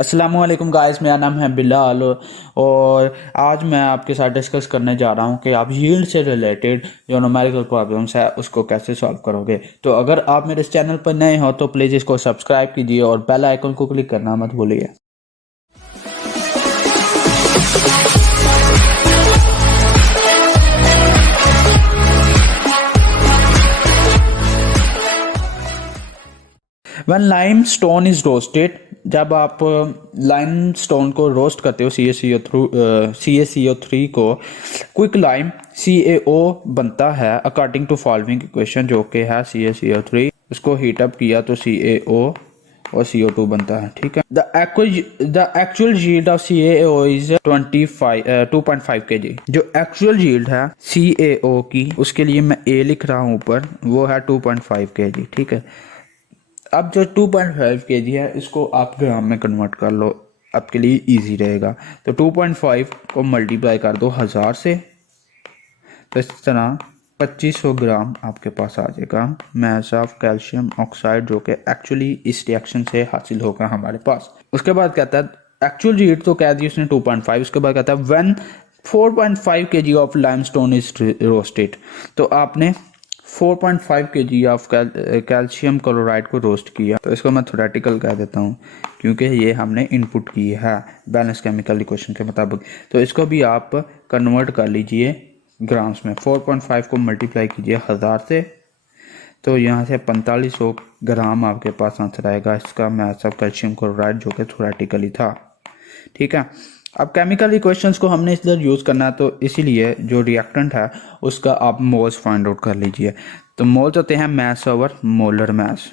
अस्सलामुअलैकुम गाइस, मेरा नाम है बिलाल और आज मैं आपके साथ डिस्कस करने जा रहा हूं कि आप यील्ड से रिलेटेड जो न्यूमेरिकल प्रॉब्लम्स है उसको कैसे सॉल्व करोगे। तो अगर आप मेरे इस चैनल पर नए हो तो प्लीज़ इसको सब्सक्राइब कीजिए और बेल आइकन को क्लिक करना मत भूलिए। One lime stone is roasted, जब आप लाइम स्टोन को रोस्ट करते हो CaCO3 को, क्विक लाइम CaO बनता है अकॉर्डिंग टू फॉलोइंग इक्वेशन जो कि है CaCO3, उसको हीट अप किया तो CaO और CO2 बनता है। ठीक है, the actual yield of CaO is 2.5 kg। जो एक्चुअल यील्ड है CaO की, उसके लिए मैं A लिख रहा हूँ ऊपर, वो है 2.5 kg। ठीक है, अब जो 2.5 kg है इसको आप ग्राम में कन्वर्ट कर लो, आपके लिए इजी रहेगा। तो 2.5 को मल्टीप्लाई कर दो 1000 से, तो इस तरह 2500 ग्राम आपके पास आ जाएगा मास ऑफ कैल्शियम ऑक्साइड, जो कि एक्चुअली इस रिएक्शन से हासिल होगा हमारे पास। उसके बाद कहता है एक्चुअल हीट तो कह दी उसने 2.5, उसके बाद कहता है when 4.5 kg of limestone is roasted, तो आपने 4.5 kg ऑफ कैल्शियम क्लोराइड को रोस्ट किया। तो इसको मैं थोरेटिकल कह देता हूँ क्योंकि ये हमने इनपुट की है बैलेंस केमिकल इक्वेशन के मुताबिक। तो इसको भी आप कन्वर्ट कर लीजिए ग्राम्स में। 4.5 को मल्टीप्लाई कीजिए 1000 से, तो यहाँ से 4500 ग्राम आपके पास आंसर आएगा इसका मास ऑफ कैल्शियम क्लोराइड, जो कि थोरेटिकली था। ठीक है, अब केमिकल इक्वेशंस को हमने इधर यूज़ करना है, तो इसीलिए जो रिएक्टेंट है उसका आप मोल्स फाइंड आउट कर लीजिए। तो मोल्स होते हैं मास ओवर मोलर मास।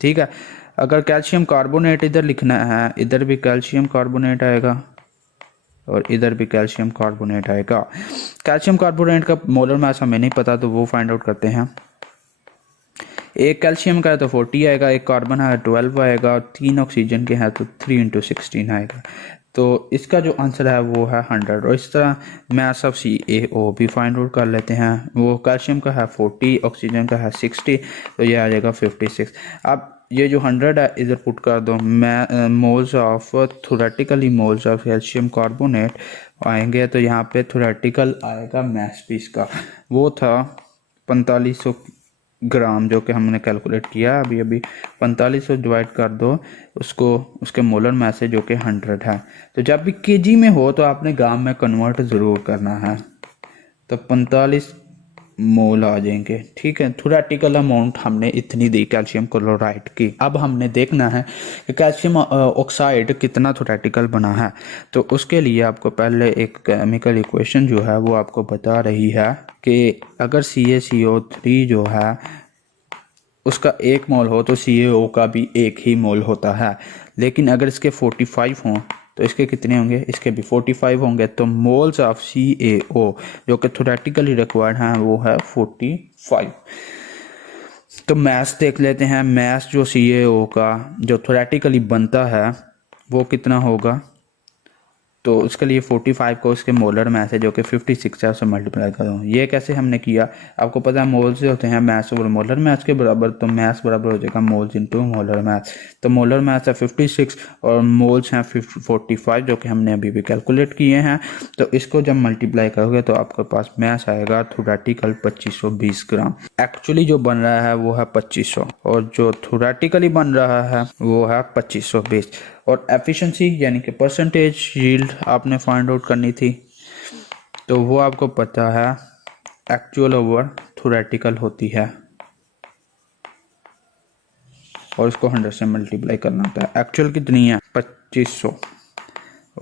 ठीक है, अगर कैल्शियम कार्बोनेट इधर लिखना है, इधर भी कैल्शियम कार्बोनेट आएगा और इधर भी कैल्शियम कार्बोनेट आएगा। कैल्शियम कार्बोनेट का मोलर मास हमें नहीं पता, तो वो फाइंड आउट करते हैं। एक कैल्शियम का है तो 40 आएगा, एक कार्बन है 12 आएगा, और 3 ऑक्सीजन के हैं तो 3 × 16 आएगा। तो इसका जो आंसर है वो है 100। और इस तरह मास ऑफ CaO भी फाइंड आउट कर लेते हैं। वो कैल्शियम का है 40, ऑक्सीजन का है 60, तो ये आ जाएगा 56। अब ये जो 100 है इधर पुट कर दो, moles of theoretically moles of calcium carbonate आएंगे, तो यहाँ पे थोरेटिकल आएगा मास भी इसका, वो था 4500 ग्राम, जो कि हमने कैलकुलेट किया अभी 4500 डिवाइड कर दो उसको, उसके मोलर मास है जो कि 100 है। तो जब भी केजी में हो तो आपने ग्राम में कन्वर्ट ज़रूर करना है, तो 45 मोल आ जाएंगे। ठीक है, थोरेटिकल अमाउंट हमने इतनी दी कैल्शियम क्लोराइड की। अब हमने देखना है कि कैल्शियम ऑक्साइड कितना थोरेटिकल बना है। तो उसके लिए आपको पहले एक केमिकल इक्वेशन जो है वो आपको बता रही है कि अगर CaCO3 जो है उसका 1 मोल हो तो CaO का भी 1 ही मोल होता है, लेकिन अगर इसके 45 हों तो इसके कितने होंगे, इसके भी 45 होंगे। तो मोल्स ऑफ CaO जो कि थोरेटिकली रिक्वायर्ड हैं वो है 45। तो मैथ देख लेते हैं, मैथ जो CaO का जो थोरेटिकली बनता है वो कितना होगा। तो उसके लिए 45 को उसके मोलर मास है जो कि 56 है उसे मल्टीप्लाई करो। ये कैसे हमने किया, आपको पता है मोल्स से होते हैं मास ओवर मोलर मास के बराबर, तो मास बराबर हो जाएगा मोल्स इनटू मोलर मास। तो मोलर मास है 56 और मोल्स हैं 45 जो कि हमने अभी भी कैलकुलेट किए हैं। तो इसको जब मल्टीप्लाई करोगे तो आपके पास मास आएगा थोरेटिकल 2520 ग्राम। एक्चुअली जो बन रहा है वो है 2500 और जो थोरेटिकली बन रहा है वो है 2520। और एफिशिएंसी यानी कि परसेंटेज यील्ड आपने फाइंड आउट करनी थी, तो वो आपको पता है एक्चुअल ओवर थोरेटिकल होती है और उसको 100 से मल्टीप्लाई करना होता है। एक्चुअल कितनी है 2500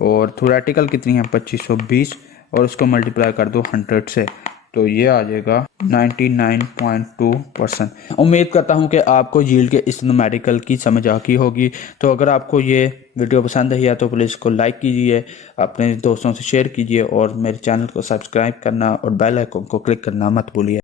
और थोरेटिकल कितनी है 2520 और उसको मल्टीप्लाई कर दो 100 से, तो ये आ जाएगा 99.2%। उम्मीद करता हूँ कि आपको यील्ड के इस न्यूमेरिकल की समझ आ गई होगी। तो अगर आपको ये वीडियो पसंद आई है तो प्लीज़ इसको लाइक कीजिए, अपने दोस्तों से शेयर कीजिए और मेरे चैनल को सब्सक्राइब करना और बेल आइकन को क्लिक करना मत भूलिए।